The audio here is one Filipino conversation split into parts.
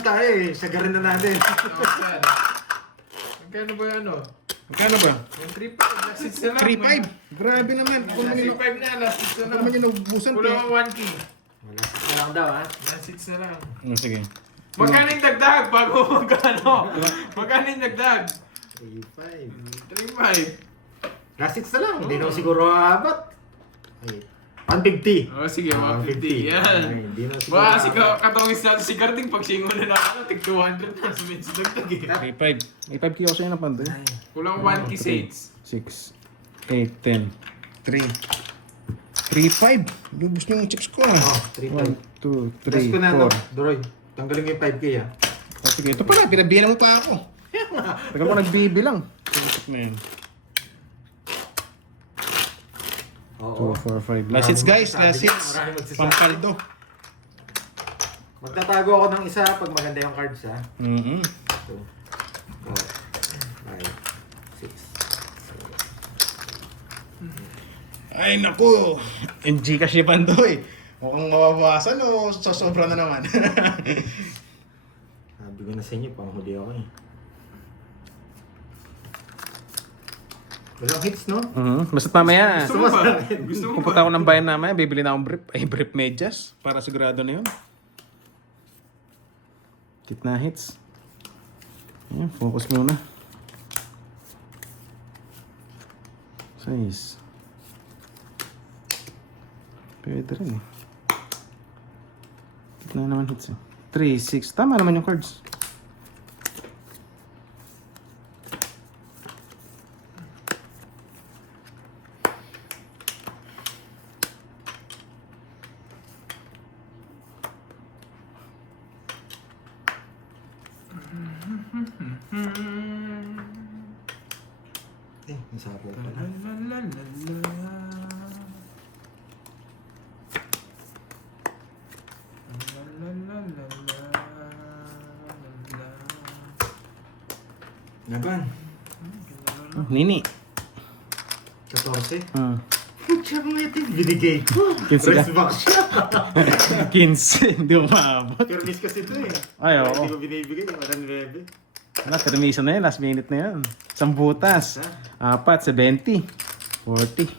tayo eh. Sagarin na natin. Magkano ba yan, oh? Magkano ba? Yung 3.5, last 6 na lang. 3.5. Grabe naman. Kung Last naman 3.5 na, last 6 na lang. yung naubusan. Kulang ang 1K. Wala. Na lang daw ha. Last 6 na lang. Sige. Magkano yung dagdag bago magkano? Magkano yung dagdag? 3.5. 3.5. Last 6 na lang. Hindi na siguro aabot. Ay, 150. Oh, sige, 150. Yan. Ay, hindi na siguro Baka si aabot. katongis natin si Carding pag singon na ano, tig 200 na sa medyo dagdag eh. 3.5. May 5 kilo sa'yo na panto. Ay, Kulang 1K sales. 6, 8, 10, 3. 3.5. Lubos na yung chips ko. oh, 1, 2, 3.5. Last ko na 3, to. 4. Doroy, tanggalin mo yung 5K ha. Oh, sige, ito pala. Pinabilang mo pa ako. Tagal ko nagbibilang. Ito na yun. Oo. 2, 4, 5. Last hits guys. Last hits. Maraming magsasabi. Pangkaldo. Magtatago ako ng isa pag maganda yung cards ha. 2, 4, 5, 6, 7. Ay, naku. Yung Gcash ni Pando eh. Mukhang mababawasan o sosobra na naman. Sabi ko na sa inyo, panghuli ako eh. Walang hits, no? Basta mamaya. Gusto mo ba? Gusto mo Pupunta ba? ako ng bayan namin, bibili na akong brief. Ay, brief medyas. Para sigurado na yun. Kitna hits. Ayan, focus muna. 6. Pwede rin eh. Kitna naman hits eh. 3, 6. Tama naman yung cards. Eh, nasabi ko La pala. la la la la. La la la la la. Laban. Nini. 14. Pucha mo ito, binigay ko. 15 Press back siya. 15. Hindi mo maabot. Permis kasi ito eh. Ay, oo. Hindi ko binibigay, walang bebe. Wala, permiso na yun. Last minute na yun. Isang butas. 4, 70. 40.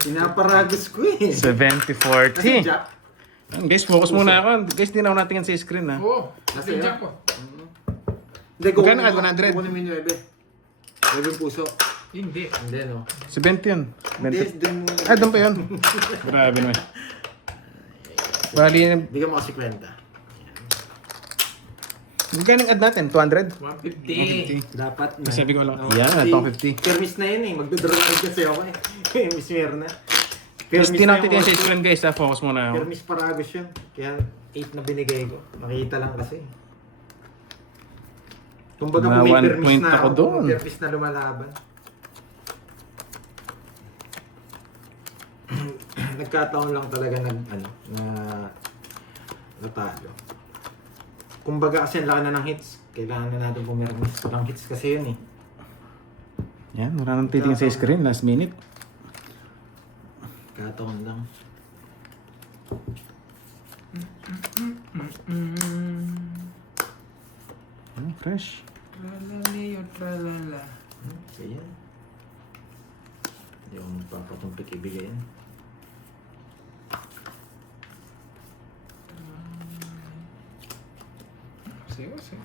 Pinaparagos ko eh. 70, Kasi 40. Jack. Ayan, guys, focus muna ako. Guys, di na ako natingin sa screen ha. Oo, Nasa nasa iyo? jack ko. Hindi, Magkano kukunin ka? 100? Kukunin mo yung 9. 9 puso. Hindi. Hindi, no? 70 yun. Hindi, 20. doon mo. Ay, doon pa yun. Grabe naman. Bali, Bigyan mo kasi kwenta. magkano yung add natin? 200? 150. Dapat na. Sabi ko lang, Oo, yan, kasi itong 50. Permis na yun eh. Magdodraw kasi ako eh. Miss Mirna. Guys, di na natin yung yung sa screen guys ha. Focus muna ako. Permis paragos yun. Kaya 8 na binigay ko. Nakita lang kasi. Kumbaga Na kung may 1 permis point na ako ako, doon. may permis na lumalaban. Nagkataon lang talaga na natalo. Kumbaga kasi ang laki na ng hits. Kailangan na natin pumirmis. Walang hits kasi yun eh. Yan, wala nang titingin sa screen. Last minute. Kataon lang. Fresh. Tralaleo, tralala. Kaya. Hindi ako magpapatumpik ibigay yan. Sige, sige.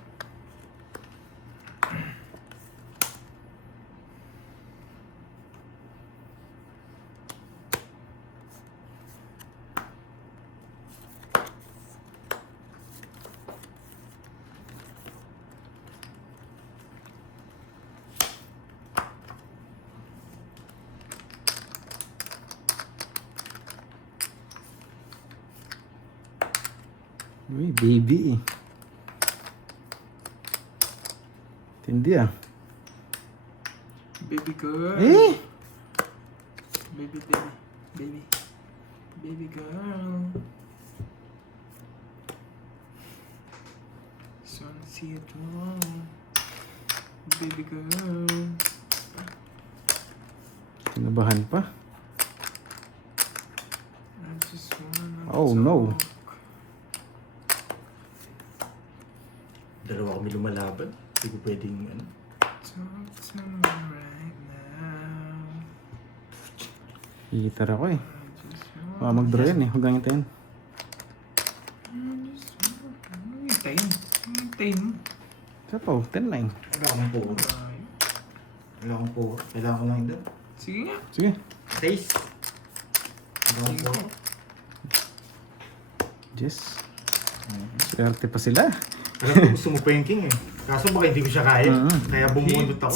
Uy, baby. Tindi ah. Baby girl. Eh! Baby, baby, baby. Baby girl. Sunset mo. Baby girl. Kinabahan pa. I just wanna Oh, no. talk. Dalawa kami lumalaban. Hindi ko pwedeng ano. Talk to me right now. Hihitar ako eh. I just Baka mag-draw yan eh. Huwag kang hintayin. Hintayin mo. Ito po, 10-9. Wala akong puro. Wala akong puro. Kailangan ko lang doon. Sige nga. Sige. 6. Wala akong puro. Yes. Swerte pa sila. Alam ko gusto mo pa yung king eh. Kaso baka hindi ko siya kaya. Kaya bumunot ako.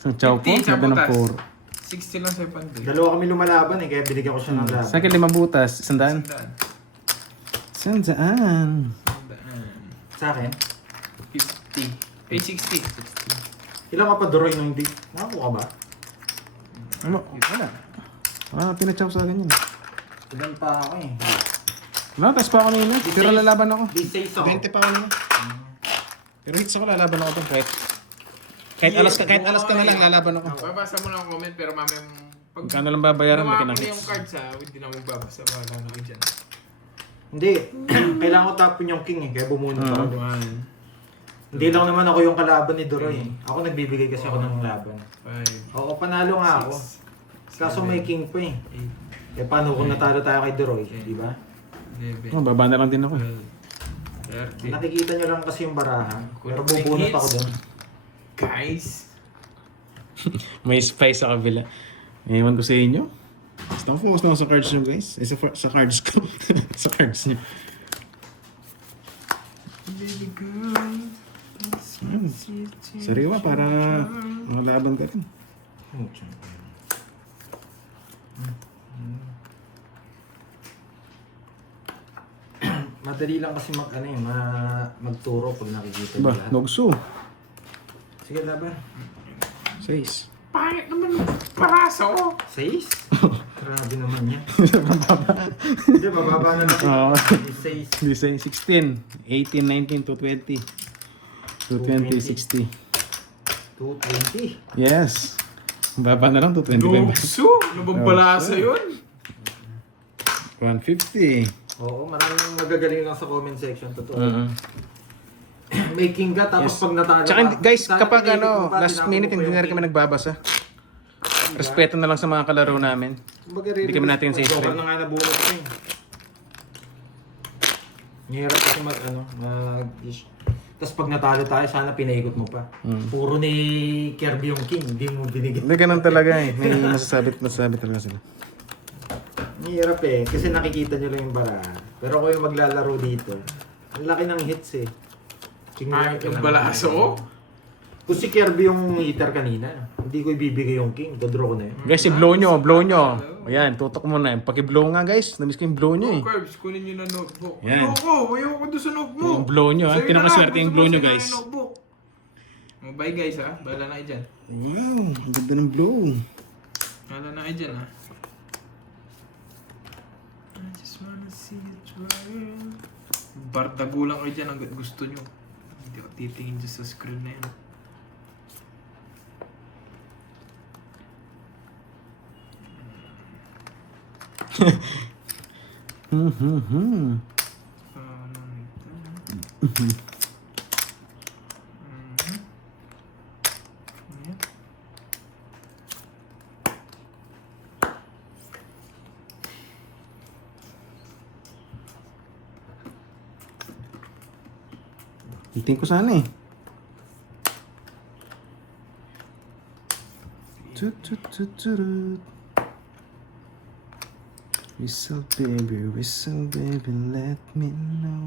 So, chow po. 50 sa Ganda ng butas. 4. 60 lang sa pandil. Dalawa kami lumalaban eh. Kaya binigyan ko siya ng laban. Sa akin 5 butas. 100. 100. Sa akin, 50. Eh, 60. ilang ka pa Doroy nung hindi? Nakakuha ka ba? Ano? Wala. Pinachow sa akin yun. Ilan pa ako eh. Wala, tas pa ako nila. Pero lalaban ako. Di 6 ako. 20 pa ako nila. Pero hits ako, lalaban ako to. Kahit alas ka na lang, lalaban ako. Babasa mo lang ang comment pero mamaya pag Magkano lang babayaran mo naman kinang yung hits. cards ha, hindi na magbabasa. Wala na ko dyan. Hindi. Kailangan ko tapon yung king eh. Kaya bumunot ako. One, Hindi lang naman ako yung kalaban ni Doroy. Ako nagbibigay kasi ako ng laban. 5, Oo, panalo nga ako. Kaso may king pa eh. 8, Eh paano kung natalo tayo kay Doroy? Di ba? 11, Oh, baba na lang din ako. 12, 13. Nakikita nyo lang kasi yung baraha. Pero May bubunot hits. ako doon. Guys, May spice sa kabila. Ewan ko sa inyo. Basta focus na ako sa cards nyo guys. Sa cards ko. Sa cards nyo. baby girl. Sariwa para malaban ka rin. Madali lang kasi magturo pag nakikita Ba, nila. Nogsu. Sige, laban. 6. Pangit naman ng paraso. 6? Grabe naman yan. Hindi, bababa na natin. Oo. 6. Hindi say 16, 18, 19, 220. 220, 60. 220. Yes. Baba na lang, 220. Lukso? Ano bang palasa yun? 150. Oo, maraming magagaling lang sa comment section. Totoo. Uh-huh. May king ka, tapos Yes. pag natalo Tsaka ka, guys, sana kapag pinili ko pa, last tinapon minute ko pa hindi yung na rin kami king. nagbabasa. Respeto na lang sa mga kalaro namin. Kumbaga, Hindi kami natin sa Joker history. na nga nabunot ko eh. Mahirap kasi tapos pag natalo tayo, sana pinaikot mo pa. Puro ni Kirby yung king, hindi mo binigyan. Hindi ganun talaga eh. May masasabi talaga sila. Mahirap eh, kasi nakikita nyo lang yung baraha. Pero kung yung maglalaro dito, ang laki ng hits eh. Tingnan Pangit yung balaso. Kung si Kirby yung hitter kanina, hindi ko ibibigay yung king, dodraw ko na yun. Guys, i-blow nyo. Ayan, tutok mo na. Pag i-blow nga guys, namiss ko yung blow nyo eh. Curbs, kunin nyo na notebook. Yan. Ayoko doon sa notebook. Yung blow nyo ha. Sa'yo na Pinakaswerte lang, yung blow gusto nyo mo, guys. sa'yo na yung notebook. Oh, bye guys ha, bahala na kayo dyan. Wow, ang ganda ng blow. Bahala na kayo dyan ha. I just wanna see you twirl. Bardago lang kayo dyan hanggat gusto nyo. Hindi ako titingin dyan sa screen na yan. Paano ito? Ayan. Hiting ko sana eh. Tut. Whistle baby, let me know.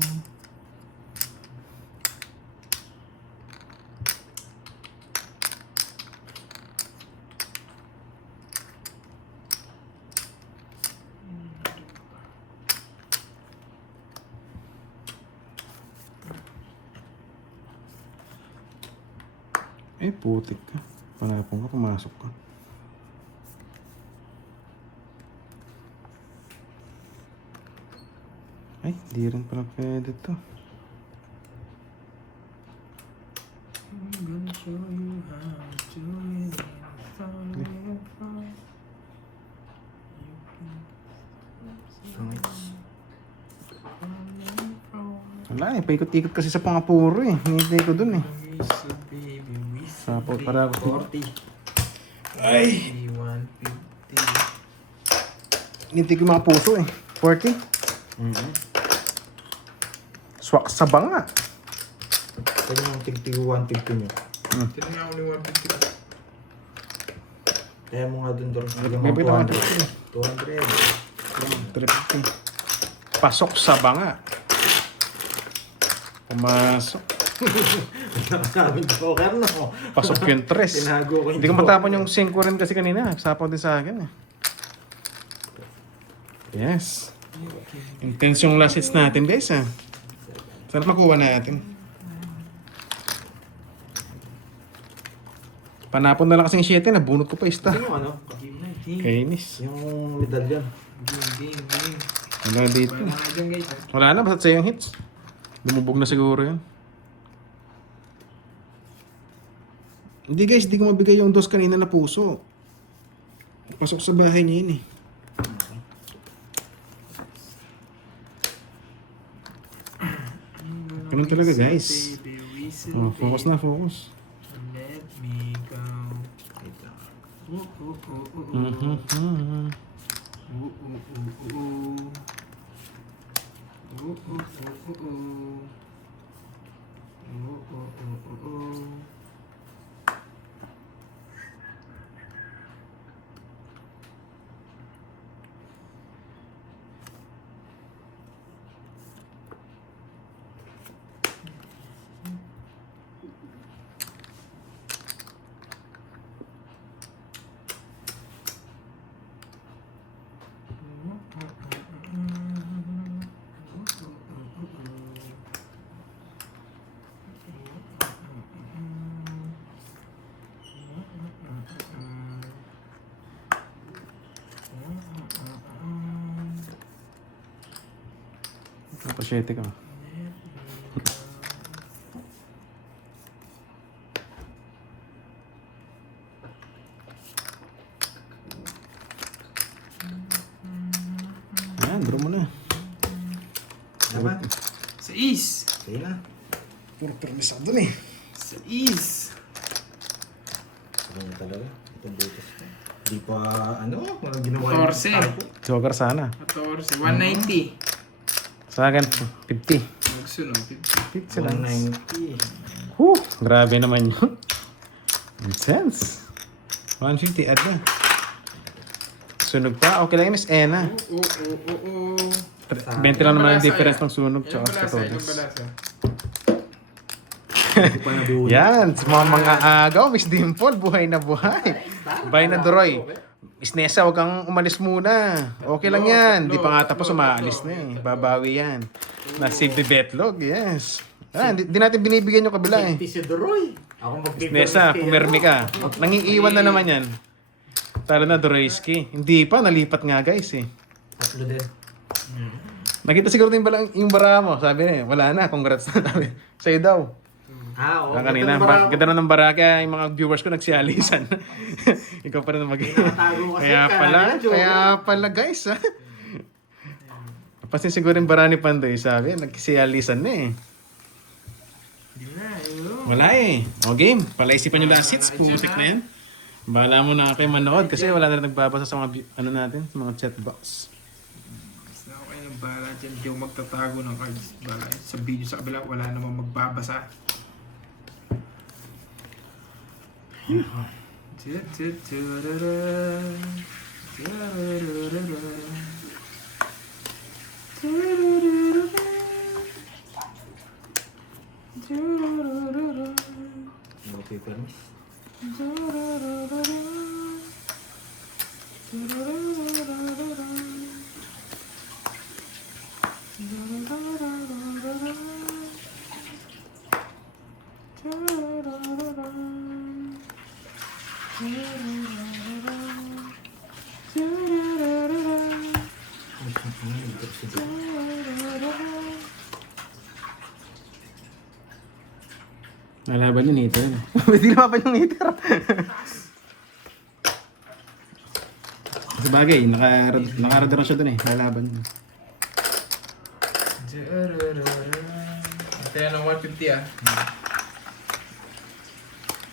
Eh, putik ka. Panapon ka, pumasok ka. Ay, di rin pala pwede to. I'm gonna show you how to do it in front of your phone. You can Wala eh, paikot-ikot kasi sa pangapuro eh. Hinihintay ko dun eh. Whistle, baby, whistle. Sapot para ako. 40. Ay! 150. Hinihintay ko yung mga puso eh. 40. Swak sa banga. Pwede mong tig 150 nyo. Tinanong ako ni 150. Kaya mo nga dun doon. May pinaka 200. 350. Pasok sa banga. Pumasok. Nakasabing poker no. Pasok yung tres. Tinago ko yung Hindi ko matapon yung 5 rin kasi kanina. Sapaw din sa akin eh. Yes. Intense yung last hits natin guys ah. Sarap makuha natin. Panapon na lang kasing 7, nabunot ko pa isa. Yung ano? Game na, game. Kainis. Yung medalyon. Game. Wala dito. Wala nga dyan guys. Wala na, basta sa'yo yung hits. Lumubog na siguro yun. Hindi guys, di ko mabigay yung dos kanina na puso. Pasok sa bahay niya yun eh. Ganun talaga guys. Baby, whistle, Oh, focus na, focus. let me go. Wait lang. Ooh, ooh, ooh, ooh, ooh. Mhm. Ooh, ooh, ooh, ooh, ooh. Ooh, ooh, ooh, ooh, ooh. Ooh, ooh, ooh, ooh, ooh. Pasyete ka. Yan, draw mo na. Naman. Sa is! Sige na. Puro permisado na eh. Sa is! Ano talaga? Itong butas ko. Di pa ano? Walang ginawa 14. Joker sana. 14. 190. Sa akin, 50. Magsunod. 50 lang. 190. Whew, grabe naman yun. Intense. 150, add na. Sunog pa. Okay lang yun, Miss Ena. Oo, oo, oo, oo. 20 lang naman ang Balasa difference yan. ng sunog Ilang tsaka sa balasa? Ilang todos. balasa? Hindi pa nabuhay. Yan, sa mga agaw, Miss Dimple, buhay na buhay. Bay na Doroy. Miss Nessa, huwag kang umalis muna. Okay lang yan. Di pa nga tapos, umaalis na eh. Babawi yan. Na-save the betlog, yes. Ah, di natin binibigyan yung kabila eh. Safety si Doroy. Ako Miss Nessa, pumirmi ka. Nangiiwan na naman yan. Talo na, Doroyski. Hindi pa, nalipat nga guys eh. Tatlo din. Nakita siguro yung bara mo. Sabi niya, wala na, congrats na. Sabi, sa'yo daw. Oo. Kanina, ganda na ng bara, kaya yung mga viewers ko nagsiyalisan. Ikaw pa rin mag- Nakatago kasi. Kaya pala guys ha. Pasin siguro yung bara ni Pandoy, sabi, nagsiyalisan na eh. Hindi na, yun. Wala eh. O game, palaisipan nyo last hits, putik na yan. Bahala mo na kayo manood kasi wala na rin nagbabasa sa mga, ano natin, sa mga chat box. Basta ako kayo ng bahala dyan. Hindi ako magtatago ng cards. Bahala. Sa video sa kabila, wala namang magbabasa. No paper miss. Nalaban yung hater. Hindi lumaban yung hater. Sa bagay, nakaradar siya dun eh. Nalaban yun. Kaya ng 150 ah.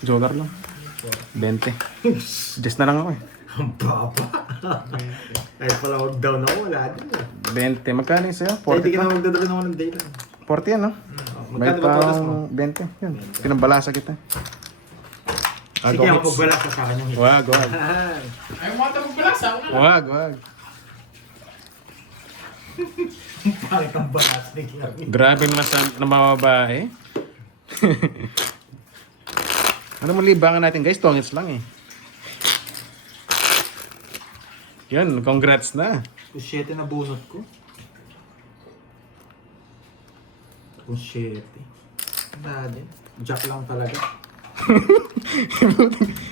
Joker lang. 20. Just na lang ako eh. Ang baba. Kahit pala down ako, wala din eh. 20. Magkano yun sa'yo? Hindi 40 ka pa? na magdadala ng walang data. 40 yan, no? May Magkano ba todas mo? pang 20. Yun. Pinambalasa kita. Sige, ako pagbalasa sa akin yung hit. Wag, wag. Ay, mga tapong balasa. Ako nga. Wag, wag. Bakit ang balas bigla? Grabe naman sa namababae. Ano mo libangan natin guys? 2 hits lang eh. Yun, congrats na. Kung 7 na bunot ko. Kung 7. Dali. Jack lang talaga.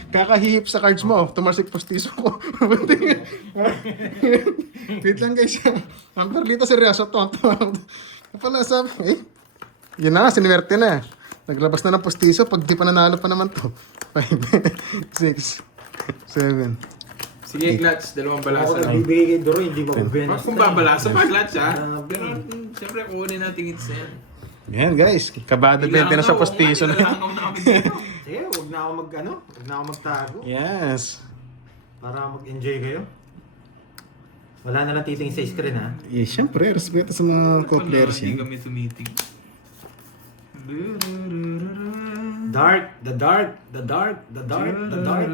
Kakahihip sa cards mo. Tumasik postiso ko. Wait lang guys. Ang perlita seryoso to. Kapala sabi, eh. Yun na nga, sinuwerte na. Naglabas na ng postiso. Pag di pa nanalo pa naman to. 5, 6, 7. Sige, Glats. Dalawang balasa Ako lang. nagbibigay kay Doro, hindi mabubenas. Kung babalasa pa, Glats ha. Grabe. Pero, siyempre, kukunin natin hits na yan. Yan guys. Kabado 20 na sa postiso na. Kailangan na kami dito. Sige, huwag na ako huwag na ako magtago. Yes. Para mag-enjoy kayo. Wala na lang titingin sa screen ha. Eh, syempre, respeto sa mga co-players Hindi yan. kami tumiting. Dark, the dark, the dark, the dark, the dark.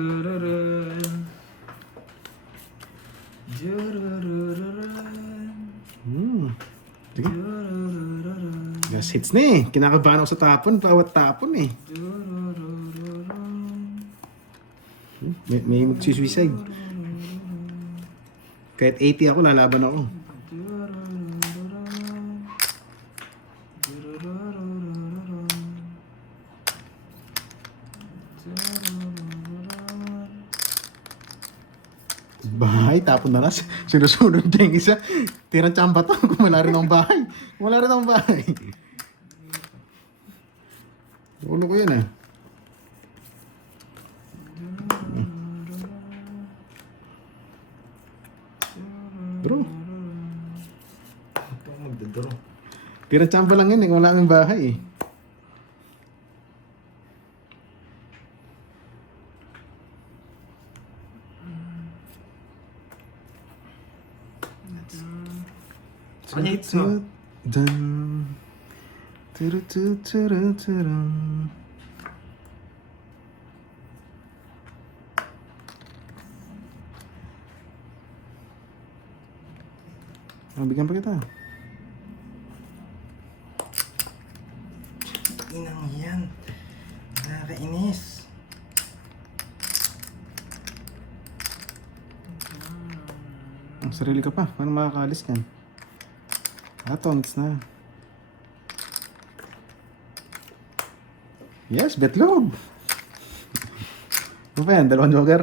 Sige. Yes, hits na eh. Kinakabahan ako sa tapon. Bawat tapon eh. May magsisuicide. Kahit 80 ako, lalaban ako. Bahay, tapon na lang. Sinusunod niya yung isa. Tirang tsamba to. Kung wala rin ang bahay. Wala rin ang bahay. Ulo ko yun ah. Bro, Ito magdodoro. tirang tsamba lang yun eh. Kung wala ang bahay eh. Ano hits mo? Dun. Turu-tu-turu-turu. Bigyan pa kita. Inang yan. Nakakainis. Ang sarili ka pa. Paano makakaalis yan? Tongits na. Yes, betlog. Ano ba yan? Dalawang joker?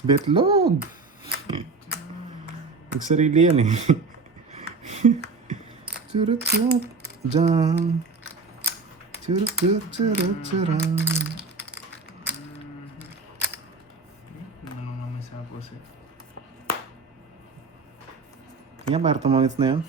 Betlog. Nagsarili yan eh. Churut-churut. Diyan. Churut-churut-churut-churut. Ano naman sa pose? Yan, para tumangits na yun.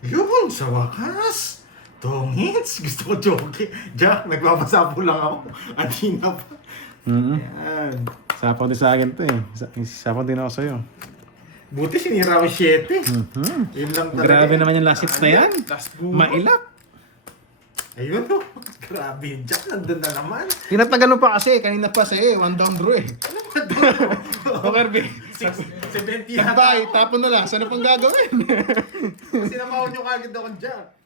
Yun, sa wakas. Tongits. Gusto ko joke. Jack, nagbabasapo lang ako. Adina pa. Yan. Sapaw din sa akin to eh. Sapaw din ako sa'yo. Buti sinira ko 7. Yun lang talaga. Grabe naman yung last hits na yan. Last go. Mailap. Ayun o. Grabe yun. Jack, nandun na naman. Tinatagal mo pa kasi. Kanina pa sa'yo eh. 1 down draw eh. Okay, B. 70 yata. Goodbye. Tapon na lang. Saan na pang gagawin? Sinamaw nyo kagad ako Jack.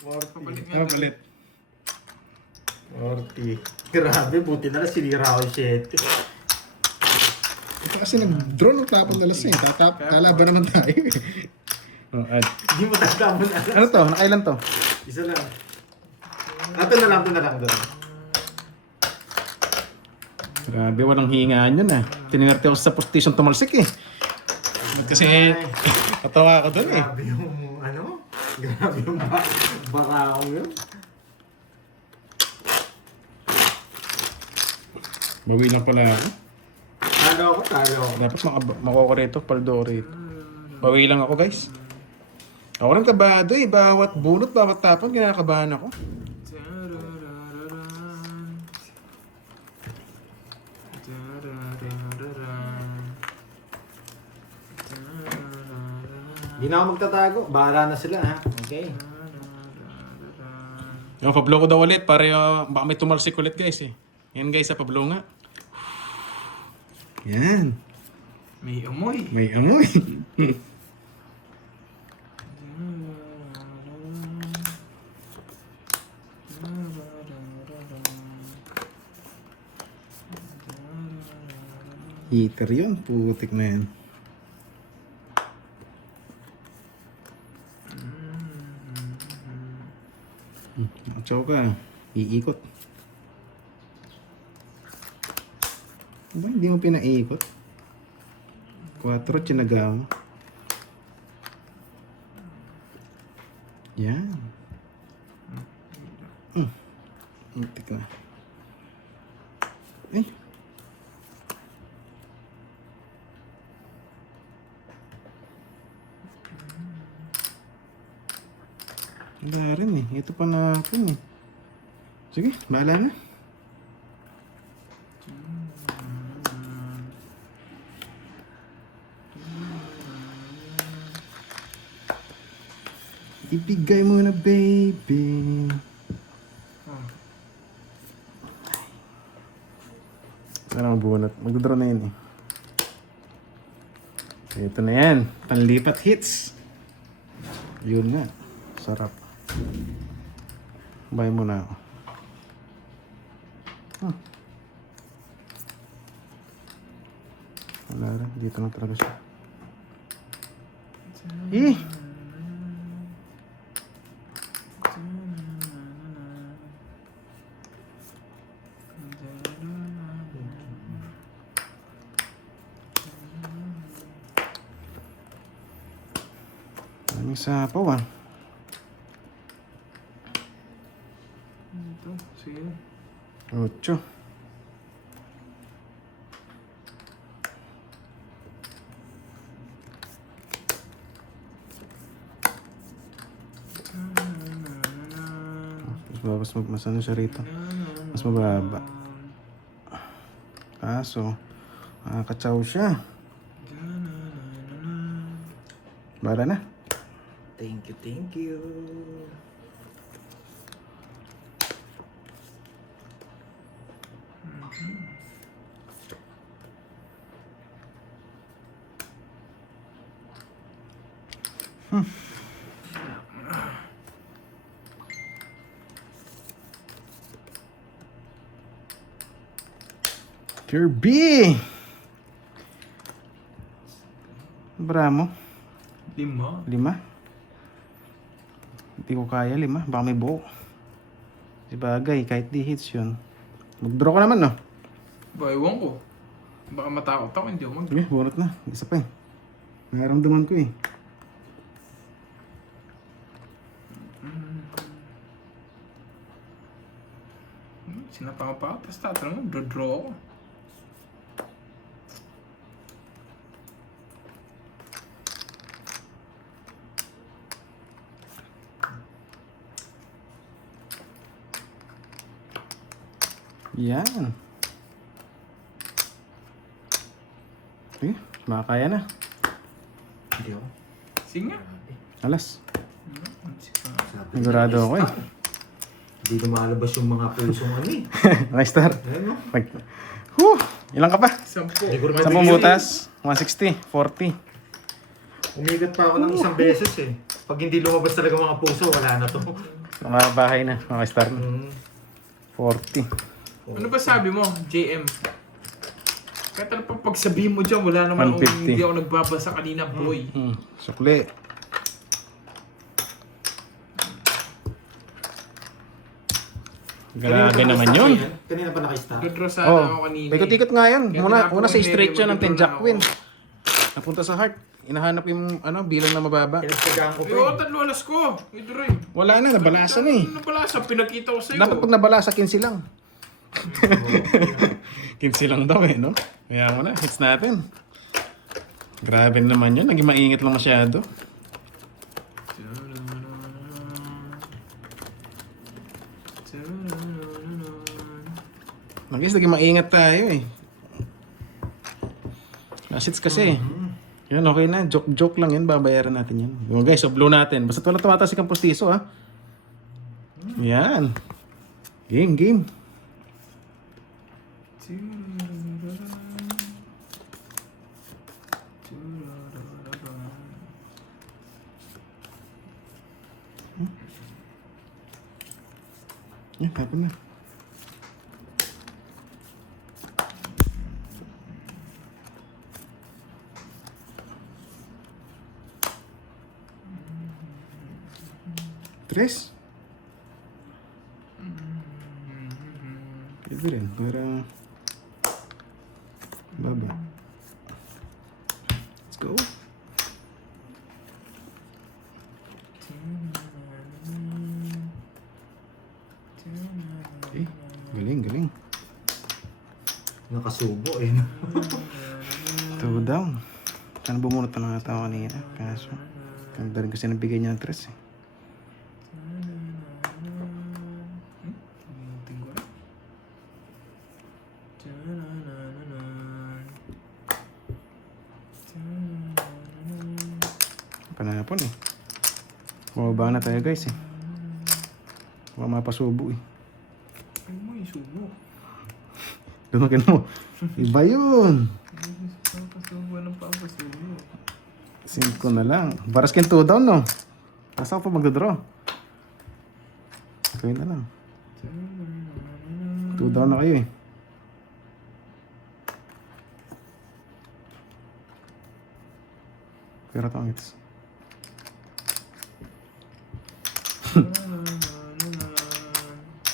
40. Ano palit? 40. Grabe, buti na lang sinira ko 7. Ito kasi nag-draw ng tapon na lang eh. Talaban naman tayo eh. Oh, add. Hindi mo tatapon na lang. Ano to? Nakailan to? Isa lang. Ito na lang, ito na lang. Grabe, walang hingaan yun ah. Tininarte ako sa position tumalsik eh. Kasi, katawa ako dun eh. Grabe yung, grabe yung bakaong yun. Bawi lang pala ako. Talo ako. Dapat makokorito, paldorito. Bawi lang ako, guys. Ako rin kabado eh. Bawat bunot, bawat tapon, kinakabahan ako. Hindi na ako magtatago. Bahala na sila ha. Okay. Yung pablo ko daw ulit para baka may tumalsik ulit guys eh. Yan guys sa pablo nga. Yan. May amoy. May amoy. Heater yun. Putik na yan. Matsaw ka. Iikot. Ba, hindi mo pinaikot? 4 tinaga mo. Yan. Muntik na. Eh. Wala rin eh. Ito pa na ako eh. Sige, bahala na. Ibigay mo na baby. Sana mabunot. Magdodraw na yun eh. Ito na yan. Panlipat hits. Yun nga. Sarap. Buy mo na ako. Wala rin. Dito na talaga siya. Eh! Maraming sapaw ah. Ito, sige. 8. Mas ano siya rito? Mas mababa. Kaso, makakatsaw siya. Bahala na. Thank you, thank you. Kirby! Bramo. 5. 5? Hindi ko kaya 5. Baka may buo. Di bagay, kahit di hits yun. Mag-draw ka naman, no? Ba, ewan ko. Baka matakot ako, hindi ako mag... Sige, bunot na. Isa pa eh. Naramdaman ko eh. Sinapa pa ako, tapos tatanong, draw ako. Yan. Sige, makakaya na. Hindi ako. Sige nga. Alas. Sabi Sigurado ako eh. Hindi lumalabas yung mga pusong ano eh. Nice star. Ayun no? Ilang ka pa? 10. 10 butas. 160. 40. Umigat pa ako ng isang beses eh. Pag hindi lumabas talaga mga puso, wala na to. Mga bahay na. Mga star na. 40. Ano ba sabi mo, JM? Kahit ano pa pagsabihin mo dyan, wala naman akong 150. hindi ako nagbabasa kanina, boy. Sukli. Grabe naman yun. Kanina pa nakista. Draw sana Oh, ako kanina. paikot-ikot nga yun. Kaya Una tinapon sa ko straight yung siya ng 10 mag-draw jack na win. ako. Napunta sa heart. Inahanap yung bilang na mababa. Pinagsagaan ko pa Yo, eh. tatlo alas ko. Idroy. Wala na, nabalasan na eh. Nabalasa, pinakita ko sa'yo. Dapat pag nabalasa 15 lang. 15 lang daw eh, no? Kaya mo na, hits natin. Grabe naman yun, naging maingit lang masyado. Guys, naging maingat tayo eh. Last hits kasi. Yan, okay na. Joke lang yan. Babayaran natin yan. Yung guys, so blow natin. Basta wala tumataas ikang postiso, ha? Yan. Game. Yan, happen na. Tres? Pwede rin, para baba. Let's go. Okay, galing. Nakasubo eh. Two down. Sana bumunot pa ng tao kanina. Kaso, ganda rin kasi nabigay niya ng tres eh. Panapon eh. Bumaba na tayo guys eh. Baka mapasubo eh. Ay mo, isubo. Lumakin mo. Iba yun. Papasubo ng papasubo. 5 na lang. Baras kin 2 down no? Asa ako pa magdodraw? Gawin na lang. 2 down na kayo eh. Pero tangits.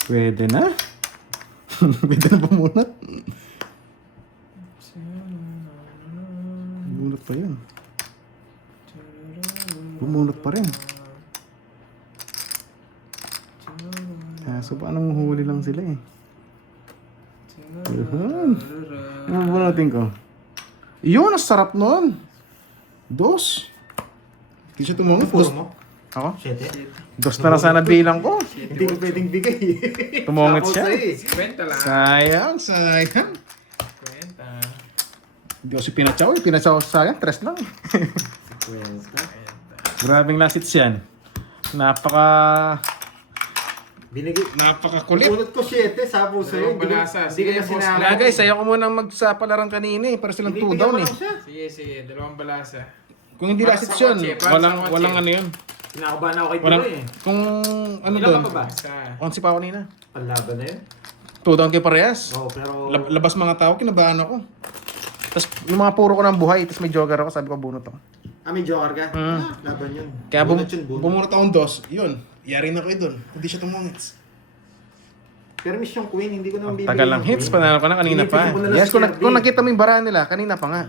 Pwede na? Pwede na bumunot? Bumunot pa yun. Bumunot pa rin. So paano huli lang sila eh. Yun. Ano bubunutin ko? Yun, ang sarap nun. 2. Hindi siya tumungot. Puro mo? Ako? 7. 2 na lang sana bilang ko. Hindi ko pwedeng bigay. Tumungit siya. Kwenta lang. Sayang. 50. Hindi ko si Pinatsaw eh. Pinatsaw sa akin, 3 lang. Grabing last hits yan. Napakakulit. Bunot ko 7, sapo sa'yo. Dalawang balasa. Hindi ka na Sige, boss. sinama. Kaya guys, ayaw ko munang magsapalaran kanina eh. Para silang 2 Binibigyan down mo eh. lang siya. Sige, dalawang balasa. Kung hindi Para last hits sa yun, kotse, para sa kotse. walang ano yun. Kinakabahan ako kay Walang, Duro eh. kung ano Ilan doon, ka pa ba? Basta. 11 pa ako kanina. Panlaban na yun. 2 down kayo parehas. Oo, pero... Labas mga tao, kinabahan ako. Tapos yung mga puro ko ng buhay, tapos may jogger ako, sabi ko bunot ako. may joker ka? Laban yun. Kaya Bunot yun, bunot. bumunot akong 2, yun, yari na ko doon. Hindi siya tumungits. Pero miss yung queen, hindi ko naman bibigyan. Tagal lang yung hits, queen. panalo ka na kanina pa. Binibigyan ko na lang Yes, si kung, Kirby. kung nakita mo yung bara nila, kanina pa nga.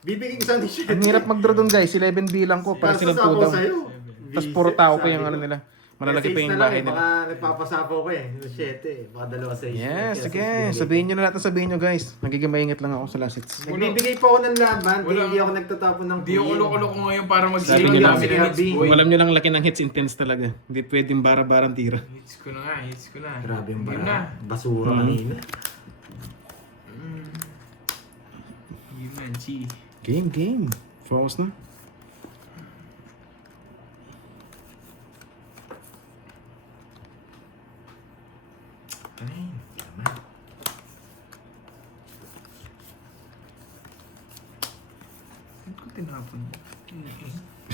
Bibigyan ko sa ni Shetty. Ang hirap mag-draw doon guys, 11 bilang ko, para silang 2 down. Tapos puro tao pa yung ano nila. Malalaki pa yung bahay nila. Baka nagpapasapo ko eh. 7 baka 2 sa issue. Yes, sige. Sabihin nyo na lahat, sabihin nyo guys. Nagiging maingat lang ako sa last hits. Nagbibigay pa ako ng laban, Wala. hindi ako nagtatapon ng Hindi yung ulo-ulo ko ngayon para Sabi mag-zero nyo na lang, kami ng hits, Kirby. boy. Kung alam nyo lang laki ng hits, intense talaga. Hindi pwedeng bara-barang tira. Hits ko na nga, hits ko na. Grabe yung Game na. bara. Basura kanina. Game na, G. Game. Focus na. Ay, naman. Ba't ko tinapon?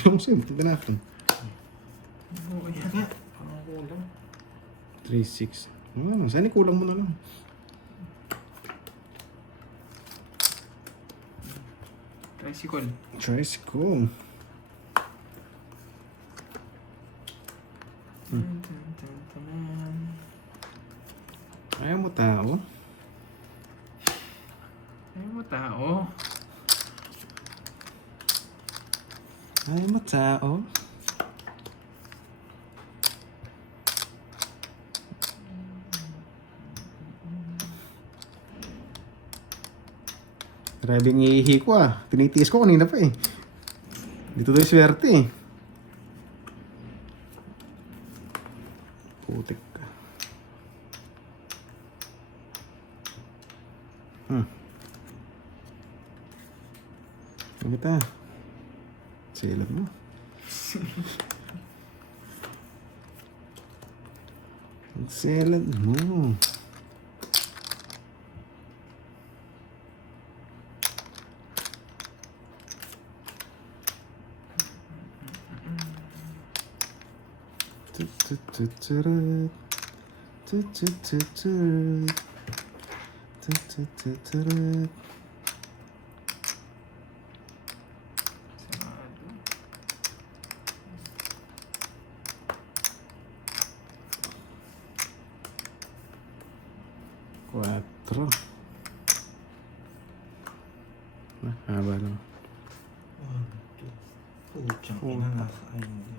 Yung sim, ito natin. Oo, yan. Nga, parang kulang. 3-6. Ano, sana kulang mo na lang. Tricycle. Tricycle. Ayaw mo tao. Ayaw mo tao. Ayaw mo tao. Grabe ang iihi ko ah. Tinitiis ko kanina pa eh. Dito tayo swerte eh. Putik ka. Ano kita? Silat mo. Silat mo. Cuatro. Haba lang. Putsang ina na. Ay, hindi.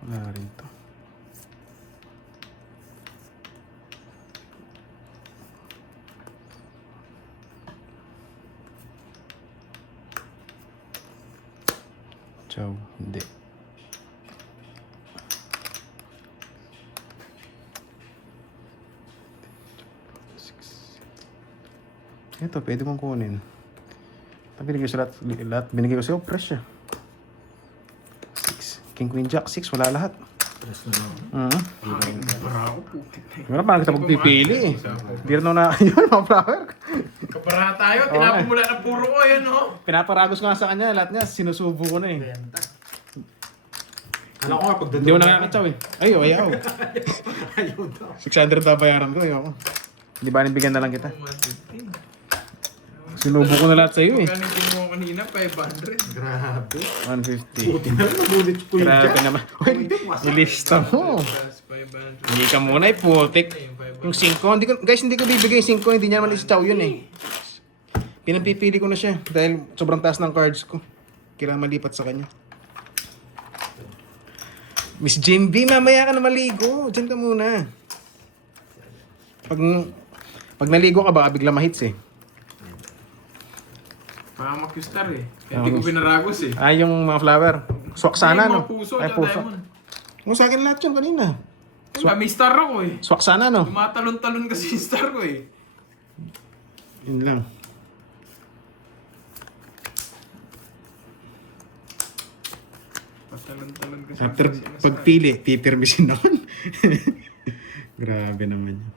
Wala rin to. Ciao, hindi. Ito, pwede mong kunin. Ito, binigay ko sa lahat. Binigay ko sa'yo, fresh siya. 6. King, Queen, Jack, 6. Wala lahat. Press na lang. Para ako putik na Wala, parang kita magpipili eh. Hindi rin na, yun, mga flower. Kapara tayo, tinapon mula ng puro ko yan, no? Pinaparagos ko nga sa kanya, lahat nga, sinusubo ko na eh. Alam ko nga, pag Hindi ko nakakatsaw eh. Ay, ayaw. Ayaw daw. 600 na bayaran ko, ayaw ko. Hindi ba nibigyan na lang kita? 115. Sinubo ko na lahat sa'yo eh. Magkano kinuha kanina? 500. Grabe. 150. Buti na nabulit ko yun Grabe dyan. naman. Uy, ilista mo. Plus 500. Hindi ka muna eh, putik. Yung 5, hindi ko, guys, hindi ko bibigay yung 5, hindi niya naman isaw yun eh. Pinapipili ko na siya dahil sobrang taas ng cards ko. Kailangan malipat sa kanya. Miss Jim B, mamaya ka na maligo. Diyan ka muna. Pag naligo ka, baka bigla mahits eh. Pahamak yung star eh. Kaya hindi ko pinaragos eh. Ay, yung mga flower. Swak sana, Ay, no? mga puso, Ay, tsaka puso. diamond. Yung sa akin lahat yun kanina. Diba, may star ako eh. Swak sana, no? Tumatalon-talon kasi yung star ko eh. Yun lang. Patalon-talon kasi. After kasi ano, pagpili, pipirmisin ako. Grabe naman yun.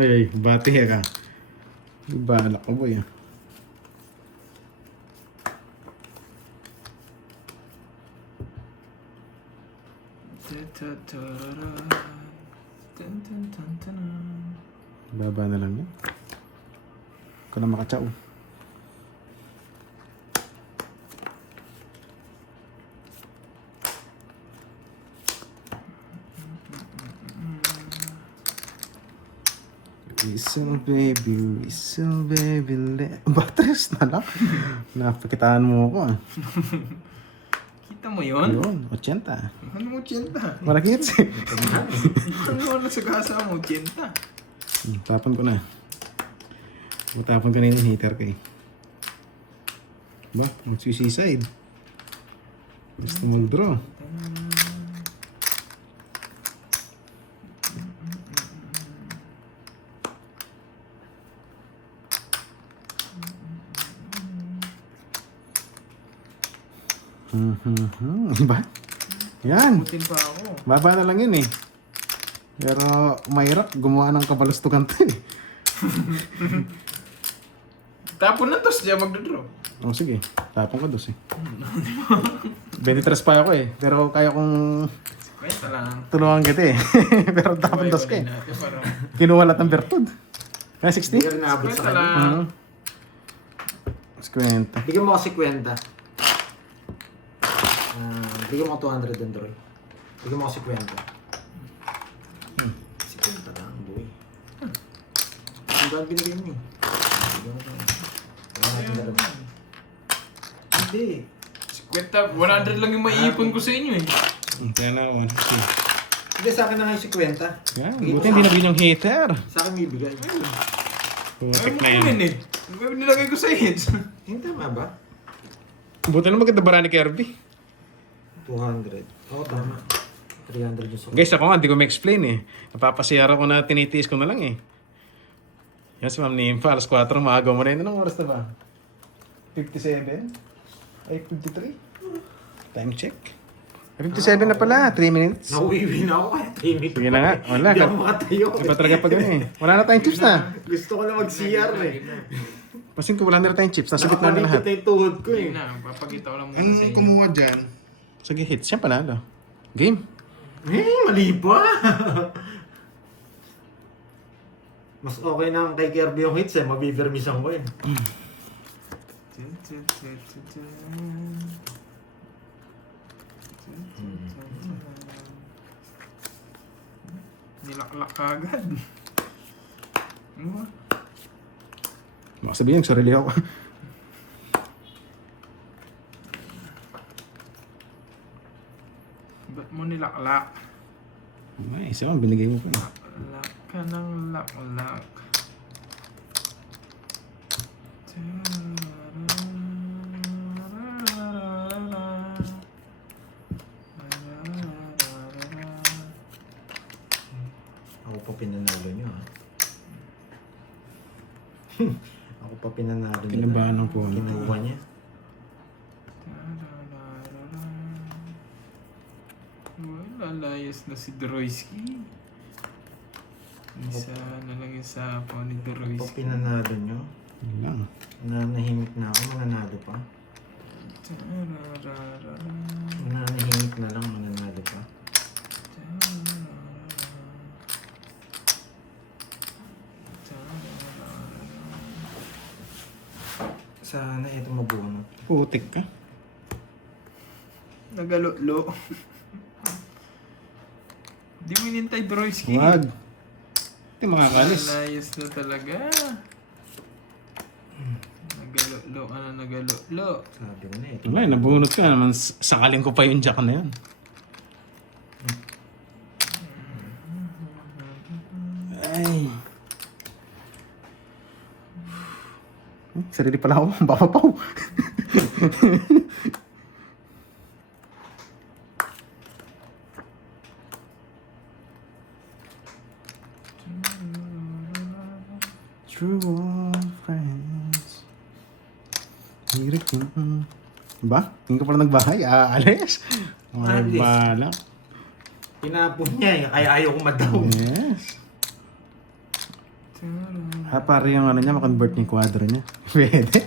Ay, bati ka. Balak ko boy ah. Baba na lang yan. Huwag ka na makatsaw. Whistle baby, Batres na lang. Napakitaan mo ako ah. Kita mo yun? Yun, 80. Ano mo 80? Malaki hits eh. Ano mo na sa gasa mo 80? Tapon ko na. Tapon ka na yung heater ko eh. Ba, mag-suicide. Gusto mag-draw. Ba? Yan. Putin pa ako. Baba na lang yun eh. Pero mahirap gumawa ng kabalustugan to eh. Tapon na to siya magdodraw. Oh, sige. Tapon ka dos eh. 23 pa ako eh. Pero kaya kong Basta lang. tulungan kita eh. Pero tapon dos ka eh. Natin para Kinuha lahat ng bertud. Ah, Hindi 60? ka rin naabot sa Kwenta kanya. lang. Mhm. 50. Bigyan mo ako 50. Bigyan mo ako 200 doon, Droy. Bigyan mo ako 50. 50 lang, boy. Ang dami binigay mo eh. Bigyan mo tayo. Wala natin dalawa. Hindi. 100 lang yung maiipon ko sa inyo eh. Kaya na, 150. Hindi, sa akin na nga yung 50. Yan, Bigyan mo buti sa hindi akin. nabili yung hater. Sa akin may bigay. Putik Ay, na mo yun. eh. Nilagay ko sa hits. Hindi, tama ba? Buti na maganda bara ni Kirby. 200. Oo, tama. 300 yung sa Guys, ako nga, hindi ko ma-explain eh. Napapasiyara ko na tinitiis ko na lang eh. Yan si Ma'am Nympha, alas 4, maaga mo rin. Anong oras na ba? 57? Ay, 53? Time check. Ay, 57 na pala, 3 minutes. Nauwiwi na ako kaya timid. Sige na nga, wala. Hindi ako makatayo. Iba talaga pag ano eh. Wala na tayong chips na. Gusto ko na mag-CR eh. Pasin ko, wala na tayong chips. Nasabit na na lahat. Nakapaligpit na yung tuhod ko eh. Yun na, papakita ko lang muna sa inyo. kumuha dyan? Sige, hits. Siya panalo. Game. Mali pa. Mas okay na ang kay Kirby yung hits eh. Mabivermisan ko eh. Nilaklak ka agad. Ano ba? Baka sabihin, sarili ako. Ba't mo nilaklak? Ay, isa lang, binigay mo pa. Lak ka ng laklak. Ako pa pinanalo nyo ha. Ako pa pinanalo nyo. Kinabahan ng puno. Kinuha niya. Lalayas na si Droyski. Isa na lang yung sapaw ni Ako pa Droyski. pinanalo nyo. Yun lang. Nanahimik na ako. Mananalo pa. Nanahimik na lang. Mananalo pa. Sana ito mabunot. Putik ka. Nagalolo. Di mo inintay Droyski. Wag. Hindi makakalis. Lalayas na talaga. Nagalolo ka na nagalolo. Sabi ko na ito. Wala, nabunot ka naman. Sakalin ko pa yung jack na yan. Ay. Sarili pala ako. Bapapaw. True all friends. Hirik yun. Ba? Tingin ka pala nagbahay. Aalis. Aalis. Balak. Pinapon niya eh. Kaya ayaw ko madaw. Yes. Para yung ano niya, makonvert yung kwadro niya. Pwede.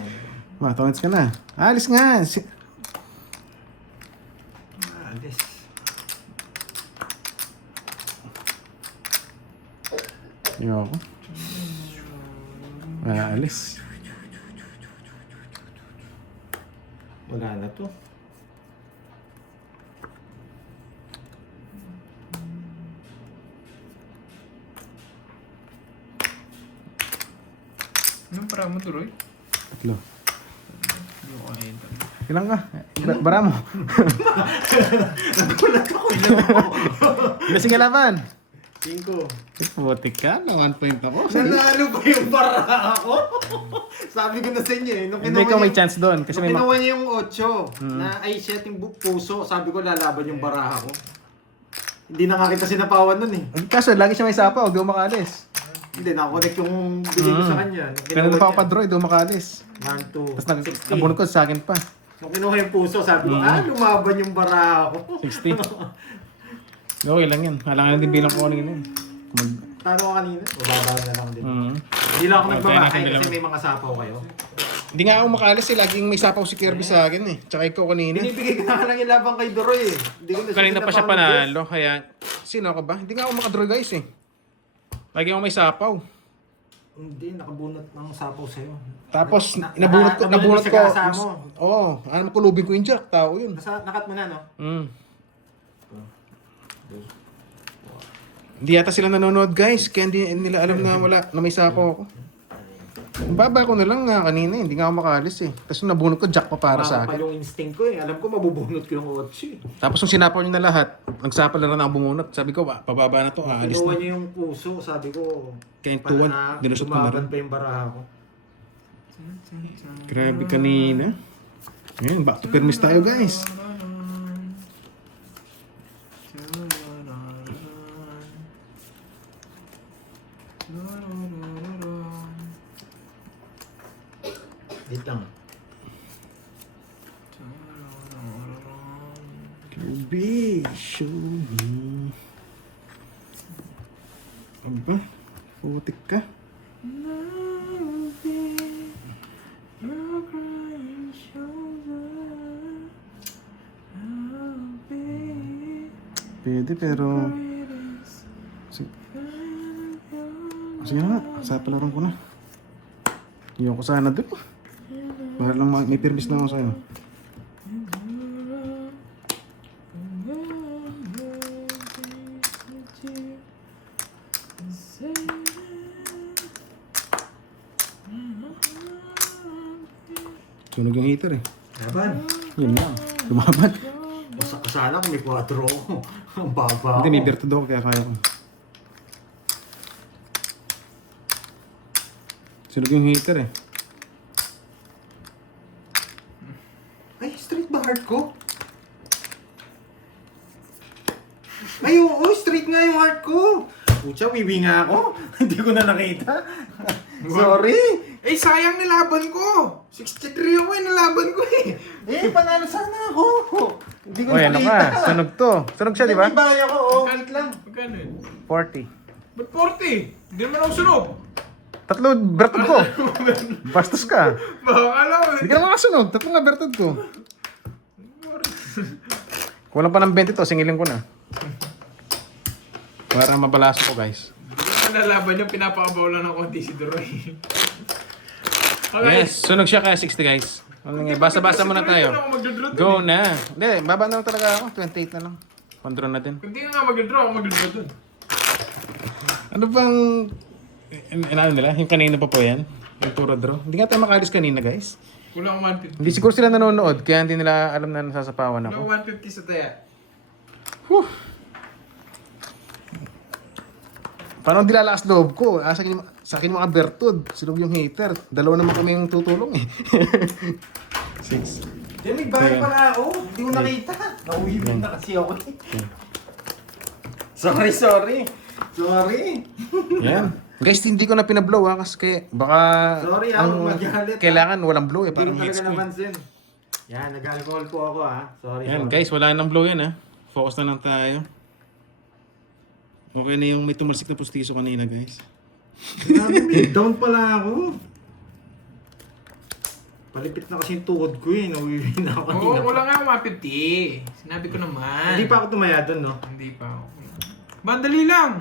Matongits ka na. Alis nga. Alis. Ayoko. Alis. Wala na to. Anong para mo, Droy? Tatlo. Hindi ko kaya talaga. Ilang ka? Bara mo. Nagulat ako. Ilan ako. Ilang sige laban. 5. Putik ka. Na 1 point ako. Nanalo pa yung bara ako. Sabi ko na sa inyo eh. Nung Hindi ko may niya- chance doon. Kasi Nung may kinuha niya yung 8 na ay shit yung puso, sabi ko lalaban yung baraha ko. Hindi na nga kita sinapawan nun eh. Kaso lagi siya may sapa. Huwag daw makalis. Hindi, nakakonect yung bigay ko sa kanya. Nung Pero kinuha na pa ako niya, pa-draw. Daw makalis. 1, 2, Tapos 60. nabunod ko sa akin pa. Nung kinuha yung puso, sabi ko, lumaban yung baraha ko. 60. Okay lang yan. Halangan din bilang ko kanina. Tano ka kanina? Mababa na lang din. Mm. Hindi lang ako Okay, nagbabahay natin kasi bilang- may mga sapaw kayo. Hindi nga ako makalis eh. Laging may sapaw si Kirby sa akin eh. Tsaka ikaw kanina. Binibigay ko na lang yung labang kay Doroy eh. Hindi ko na Kanina pa siya sinapawan, panalo. Kaya, sino ka ba? Hindi nga ako makadraw guys eh. Lagi ako may sapaw. Hindi, nakabunot ng sapaw sa'yo. Tapos, Na- nabunot ko. nabunot mo sa gasa mo. Oo, ano kulubin ko yung jack, tao yun. Nakat mo na, no? Mm. Hindi yata sila nanonood guys, kaya hindi nila alam na wala, na may sapaw ako. Ang baba ko na lang nga kanina, hindi nga ako makalis eh. Tapos yung nabunot ko, jack pa para sa Makakapal akin. yung instinct ko eh. Alam ko, mabubunot ko yung 8 eh. Tapos nung sinapaw niyo na lahat, nagsapal na lang ako bumunot. Sabi ko, pababa na to, aalis Kinuha na. niya yung puso, sabi ko. Kaya yung tuwan, dinusot ko na Lumaban rin. pa yung baraha ko. Grabe kanina. Ngayon, back to permis tayo guys. Wait lang. Kirby, show me. Aba, putik ka. Pwede pero... Sige na nga, sa palaran ko na. Iyon ko sana doon. Para lang may permis na ako sa'yo. Sunog yung heater eh. Laban. Yun lang. Lumaban. Sana kung may 4 ako. Ang baba Hindi, may ako. berto daw kaya kaya ko. Sunog yung heater eh. Ay, straight ba heart ko? Ay, oo, straight nga yung heart ko. Pucha, wiwi nga ako. Hindi ko na nakita. Sorry. Eh, sayang nilaban ko! 63 ako eh, nilaban ko eh! Eh, panalo sana ako. Hindi ko Oy, ano nakita. ka? Sunog to. Sunog siya, di ba? Hindi baya ko, oh. Wait lang. Magkano yun? 40. Ba't 40? Hindi naman ako sunog! Tatlo bertod ko. Bastos ka. Baka alam ko. Hindi ka naman makasunod. Tatlo nga bertod ko. Kulang pa ng 20 to. Singilin ko na. Para mabalaso ko, guys. Hindi naman nalaban yung pinapakabaw lang ng konti si Duroy. Okay. Yes, sunog siya kaya 60, guys. Ano nga, basa-basa muna tayo. Go na. Hindi, baba na lang talaga ako. 28 na lang. Control na din. Kung di ka nga mag-draw, ako mag-draw dun. Ano bang... ano nila? Yung kanina pa po yan? Yung Turo Draw. Hindi nga tayo makalis kanina, guys. Kulang 150. Hindi siguro sila nanonood, kaya hindi nila alam na nasasapawan ako. Kulang 150 sa taya. Whew. Parang dilalakas loob ko. Sa akin mga bertod. Silog yung hater. Dalawa naman kami yung tutulong eh. 6. Hindi, may bahay pala ako. Hindi ko nakita. Nauwiwi na kasi ako eh. Sorry. Yan. Guys, hindi ko na pinablow ha. Kasi baka... Sorry, ang magalit, kailangan walang blow eh. Hindi ko Parang talaga hits ko eh. napansin. Yan, nag-alcohol po ako ha. Sorry. Yan guys, wala nang blow yan ha. Focus na lang tayo. Okay na yung may tumalsik na pustiso kanina guys. Grabe, down pala ako. Palipit na kasi yung tuhod ko eh. Nauwiwi na ako. Oo, kulang nga 150. Sinabi ko naman. Hindi pa ako tumaya doon, no? Hindi pa ako. Bandali lang!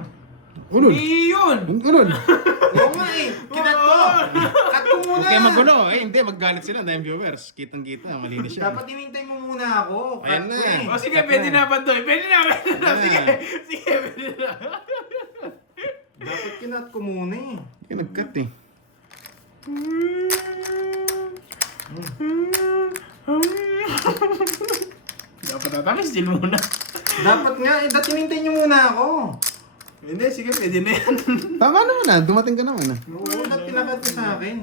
Ulol! Yun! Ulol! Oo nga eh. Kinat ko. Cut ko muna. Huwag kayo magulo. Eh, hindi. Maggalit sila dahil viewers. Kitang-kita. Malinis siya. Dapat hinintay mo muna ako. Ayan Cut na. ko eh. O sige, pwede na ba to? Pwede na! Sige, sige, pwede na. Dapat kinat ko muna eh. Hindi ka nag-cut eh. Dapat natakis din muna. Dapat nga eh. Dapat hinintay niyo muna ako. Hindi, sige, pwede na yan. Tama naman ah. Dumating ka naman ah. Oo, dapat pinakat ko sa akin.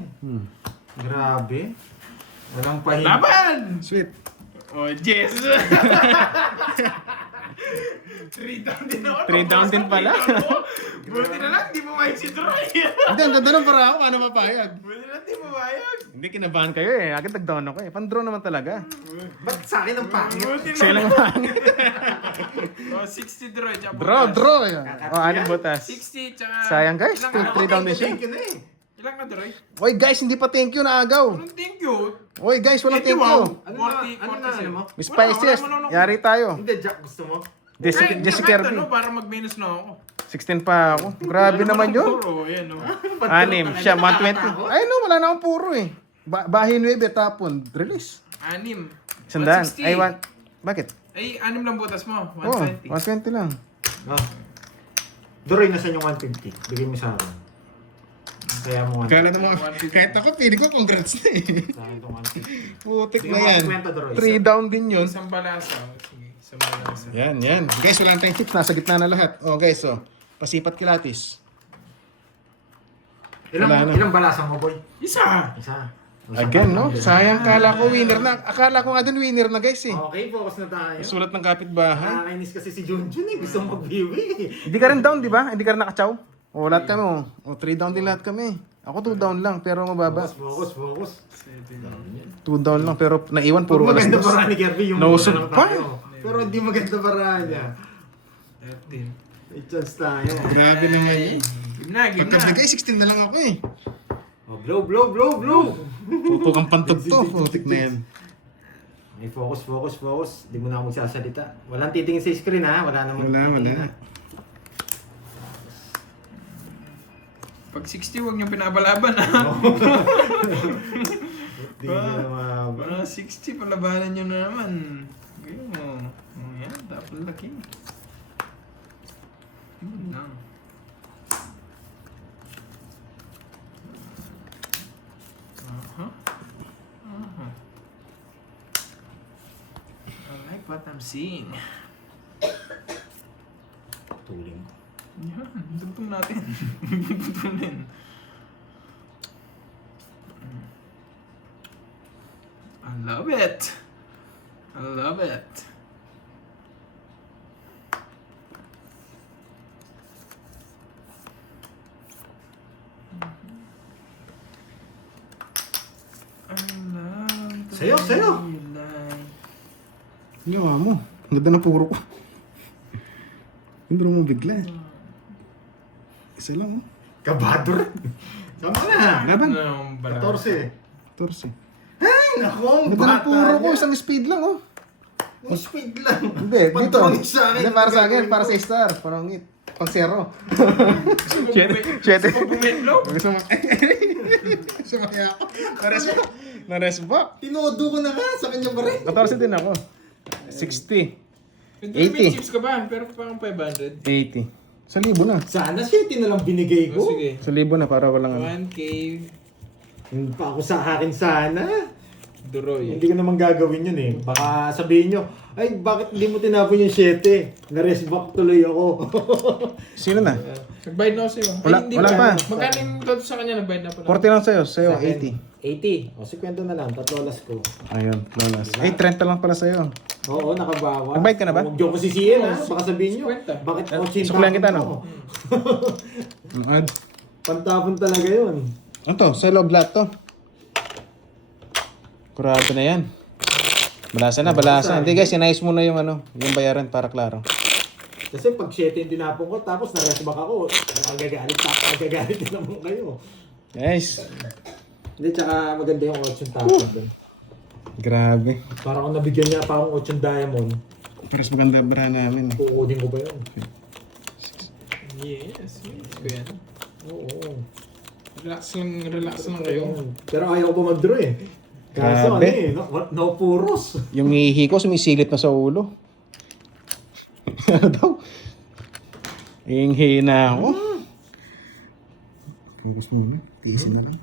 Grabe. Walang pahin. Laban! Sweet. Oh, yes! 3 down din ako. 3 down din pala. Buti na lang, di mo mahin si Troy. Hindi, ang ganda ng para ako. Paano mapayag? Buti na lang, di mo mahin. Hindi, kinabahan kayo eh. Agad nag-down ako eh. Pan-draw naman talaga. Ba't sa akin ang pangit? Buti Sa'yo na lang lang. ang Oh, 60 Troy, tsaka Draw. Kakat Oh, anong yan? butas? 60, tsaka... Sayang guys. Ilang 3 down din siya. Thank you na eh. Ilang ka, Troy? Oy guys, hindi pa thank you na agaw. Anong thank you? Oy guys, walang thank you. Ano mo? Miss Pisces, yari tayo. Hindi, Jack, gusto mo? Jessica Kirby. Para mag-minus na ako. 16 pa ako. Grabe naman yun. Puro, yan o. 6, siya, 120. Ay no, wala na akong puro eh. Bahin 9, tapon. Release. 6. 100. 160. Ay, bakit? Ay, 6 lang butas mo. Oo, 120. 120 lang. Ah. Duroy, nasa yung 150. Bigay mo sa akin. Kaya mo 150. Kala naman, kahit ako, pili ko, congrats na eh. Sa akin itong 150. Putik Bigyan na mo yan. 50, Duroy. 3 down din yun. Isang balasa. Sige, isang balasa. Yan. Guys, wala tayong chips. Nasa gitna na lahat. Oh, guys, oh. Pasipat kilatis. Wala na. Ilang balasan mo, boy? Isa! Isa. Again, no? Sayang, kala ko winner na. Akala ko nga dun winner na, guys, eh. Okay, focus na tayo. Sulat ng kapitbahay. Nakakainis kasi si Junjun eh. Gusto mo mag-viwi. Hindi ka rin down, di ba? Hindi ka rin nakachaw. O, lahat kami, oh. O, 3 down din lahat kami. Ako 2 down lang, pero mababa. Focus. 2 down lang, pero naiwan puro alas Maganda dos. para ni Kirby yung Nausog muna lang pa. tayo. Pero hindi maganda para niya. 13. May chance tayo. Grabe naman yun. Game na, game na. Pagkabigay, 16 na lang ako eh. Oh, blow. Puto kang pantog to. Putik na yan. May focus. Hindi mo na ako magsasalita. Walang titingin sa screen ha. Wala namang titingin, Wala. ha? Pag 60, huwag niyong pinabalaban ha. Hindi na mababa. Para 60, palabanan niyo na naman. Gaya mo. Oh, yan, dapat laki. Yun lang. I like what I'm seeing. Tuling. Yan, dugtong natin. Putulin. I love it. Sayo. Gawa mo. Ang ganda ng puro ko. Hindi mo bigla. Isa lang, oh. Kabador. Sama na. Laban. 14. 14. Ay, naku. Ang ganda ng puro ko. Isang speed lang, oh. Ang speed lang. Hindi, dito. Pantawangin sa akin. Hindi, para sa akin. Para sa star. Parangit. Pang zero. Siyete. Bumidlo? Gusto mo? Sumaya ako. Na-resback. Tinodo ko na nga. Sa kanya pa rin. 14 din ako. 60. May 80. chips ka ba? Pero parang 500. 80. Sa libo na. Sana 7 na lang binigay ko. Oh, sige. Sa libo na para walang ano. 1K. Hindi pa ako sa akin sana. Duroy. Hindi ko naman gagawin yun eh. Baka sabihin nyo, ay bakit hindi mo tinapon yung 7? Na-rest back tuloy ako. Sino na? Nagbayad na ako sa'yo. Wala- Ay, hindi wala pa. Magkano yung todo sa kanya? Nagbayad na pala. 40 lang sa'yo. Sa'yo, Sa akin, 80. 80. O, 50 na lang. 3 oras ko. Ayun, lolas. Ay, 30 lang pala sa'yo. Oo, nakabawa. Nagbayad ka na ba? Huwag nyo ko sisihin ha. Oo, Baka sabihin nyo, 50. bakit 80 suklihan kita, no? mo? Ang ad. Pantapon talaga yun. Ano to? Sa loob lahat to. Kurado na yan. Balasa na, balasa. Hindi guys, sinayos muna yung ano, yung bayaran para klaro. Kasi pag 7 yung tinapon ko, tapos na-rest back ako, magagalit din naman kayo. Guys, Hindi, tsaka maganda yung 8 tapon doon. grabe. Para kung nabigyan niya pa akong 8 diamond, Pares maganda barahan namin. kukunin ko ba yun? Yes, ko yan. Oo. Relax lang kayo. Pero ayaw ko pa mag-draw eh. Kaso ano Grabe. eh, no puros. Yung ihi ko sumisilip na sa ulo. Ano daw? Inghi na ako. Gusto mo yun? Tiisin na lang.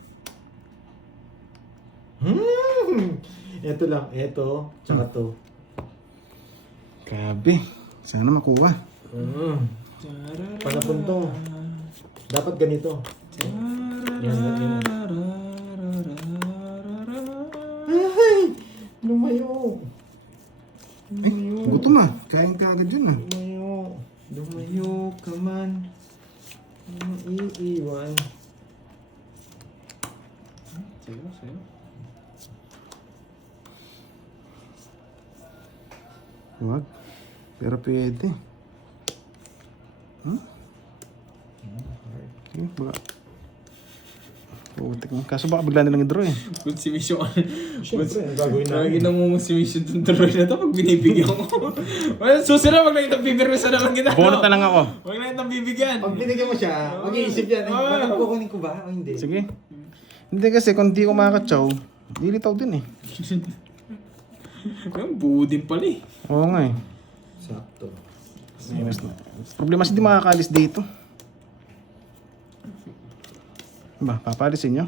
Ito lang, ito, tsaka to. Grabe. Sana makuha. Panapon to. Dapat ganito. Yan. Ay! Lumayo! Ay, gutom ah. Kain ka agad yun ah. Lumayo ka man. Iiwan. Sayo. Huwag. Pero pwede. Sige, baka. Putik mo. Kaso baka bigla nilang i-draw eh. Kung si Mission. Siyempre, gagawin Lagi namin. na mo si Mission itong tuloy na to pag binibigyan ko. Well, susunod, wag lang itong bibirwisa naman kita. Bunot na lang ako. Wag lang itong bibigyan. Pag binigyan mo siya, mag-iisip yan. Oo. Bakit kukunin ko ba o hindi? Sige. Hindi kasi kung di ko makakatsaw, dilitaw din eh. Yung buo din pala eh. Oo nga eh. Sakto. Minus na. Problema kasi di makakalis dito. Ba, papalisin nyo?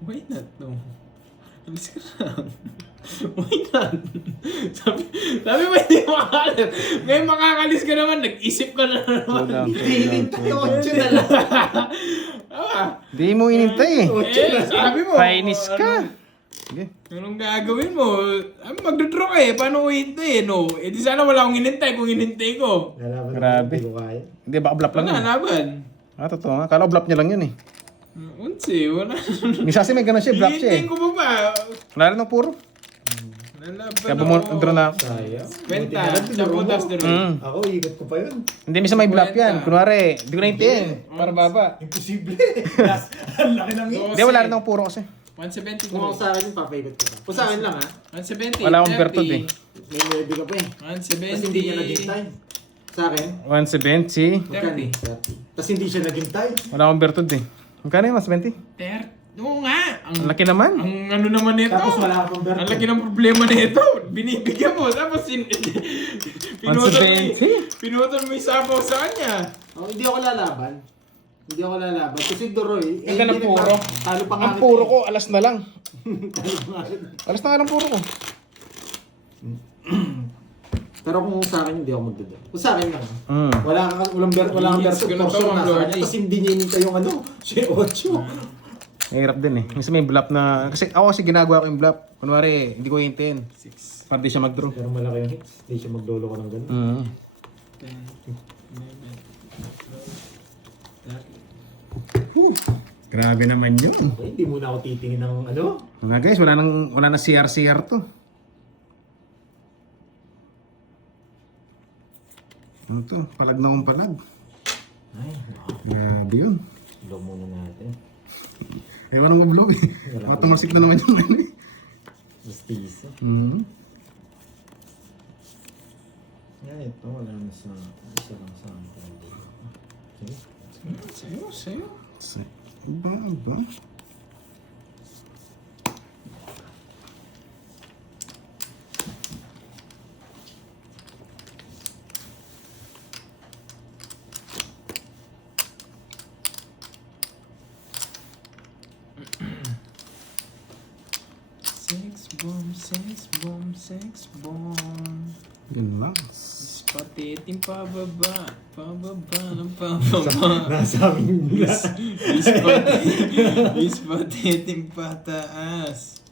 Why not, no? Alis ka lang. Why not? sabi mo hindi makakalis. Ngayon makakalis ka naman, nag-isip ka na naman. Hinintay ko, 8 na lang. Di mo inintay eh. Sabi mo. Painis ka. Sige. Anong gagawin mo? Magdodraw ka eh. Paano ko hintay eh, no? Eh di sana wala akong hinintay kung hinintay ko. Lalaban Grabe. Hindi ko kaya. Hindi, baka blap lang Wala, yun. laban. Ah, totoo nga. Kala ko blap niya lang yun eh. Unsi, wala. Minsan kasi may ganun siya, blap siya eh. Hihintayin ko pa ba? Wala rin ng puro. Lalaban Kaya bumunod na ako. Sayang. Kwenta, Buti na lang, siya putas tinuro mo. doon. Ako, ikot ko pa yun. Hindi, minsan may blap yan. Kunwari, di ko na hintayin. Para baba. Imposible. Ang laki ng hit. Hindi, wala rin ng puro kasi. 170 Kung ako sa akin yung papaikot ko pa. Kung sa akin lang ha. 170. Wala akong bertod eh. May ready ka pa eh. 170. Tapos hindi niya naghintay. Sa akin, 170. magkano? 30. Tapos hindi siya naghintay. Wala akong bertod eh. Magkano yun, mas 20? 30. Oo nga. Ang laki naman. Ang ano naman nito. Tapos wala ka pang Ang berto. laki ng problema nito. Binibigyan mo. Tapos pinutol mo yung sapaw sa kanya. Oh, hindi ako lalaban. Hindi ako lalaban. Kasi Doroy, Ang ganda hindi puro. nagpa- Talo pa nga Ang kita puro eh. ko, alas na lang. Talo pa nga kita. Alas na nga lang puro ko. Pero kung sa akin, hindi ako magdada. Kung sa akin lang. Mm. Wala kang berto. Yes, ganun Torso to, na Ma'am sa kanya. Lordy. Tapos hindi niya inintay yung ano. Siya 8. Mahirap din eh. Kasi may blap na... Kasi ako kasi ginagawa ko yung blap. Kunwari, hindi ko hintayin. 6, Para di siya mag-draw. Pero malaki yung hits. Hindi siya maglolo ko ng ganun. 10, 11, 12, 13. Grabe naman yun. Okay, hindi muna ako titingin ng ano. Mga guys, wala na CR to. Ano to? Palag na akong palag. Ay, wow. Grabe yun. Vlog muna natin. Ewan ang vlog eh. Wala. Matumarsik na naman yun. Justice. Mhm. Yan, ito. Wala na sa... Isa lang sa akin. Okay. Sa'yo. Ba? Six boom. Yun lang. Patiting pababa ng pababa. Nasa amin nila. Patiting pataas.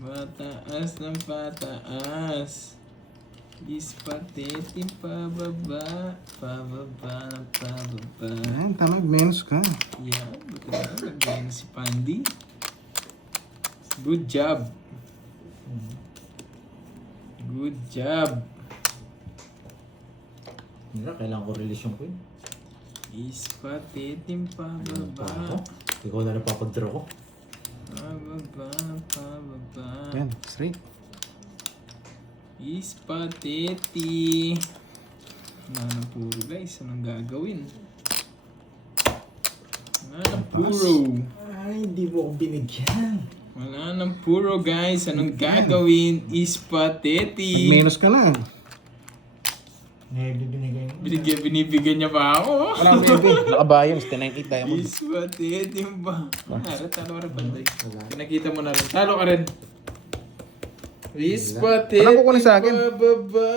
Pataas ng pataas. Patiting pababa ng pababa. Ayan, tama. Minus ka. Yeah, buti na nagbilang si Pandy. Good job. Good job. Mira, kailangan ko release yung queen. Patiting Ano pa ako? pababa. Ikaw na napapag-draw ko. Pababa. Ayan, straight. Pateti. Wala na puro guys. Anong gagawin? Wala na puro. Ay, hindi mo ako binigyan. Wala nang puro guys. Anong gagawin? Pateti. Minus ka na. Binigay mo. Binibigyan niya ba ako? Wala akong pwede. Nakabayan. 9-8 diamond. Pateti ba? Talo ka rin banday. Pinakita mo na rin. Talo ka rin. Pateti. Walang kukunin sa akin. Pababa.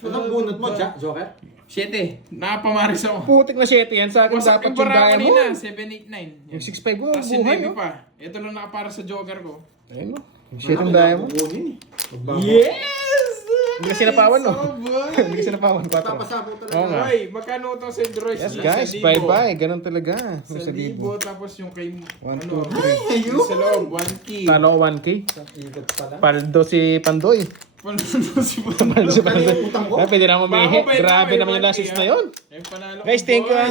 Anong bunot mo, Jack? Joker? 7. Nakapamaris ako. Putik na 7 yan. Sa akin Wasak dapat yung yung bara kanina. diamond. 7, 8, 9. Yung 6-5 ko, Tapos yung buhay Navy oh. pa. Ito lang nakapara sa Joker ko. Ayun oh. Yung 7 diamond. Kukunin eh. Magbabaw. Yes! Hindi kasi napawan no. Sabay! Hindi kasi napawan. 4. Papasapo talaga. Oo nga. Hoy, magkano ito sa Android? Yes guys, bye-bye. Ganun talaga. Sa Sa libo, libo. tapos yung kay... 1, ano, 2, 3. yung sa loob, 1K. Talo ko 1K. Ikot pala. Paldo si Pandoy. Paldo si Paldo si Pandoy. Utang ko? Ay, pwede na Bako, umihi. pwede na, Grabe may naman yung 1K, last hits ah. na yun. Ay, panalo Guys, ko, thank you boy. ah.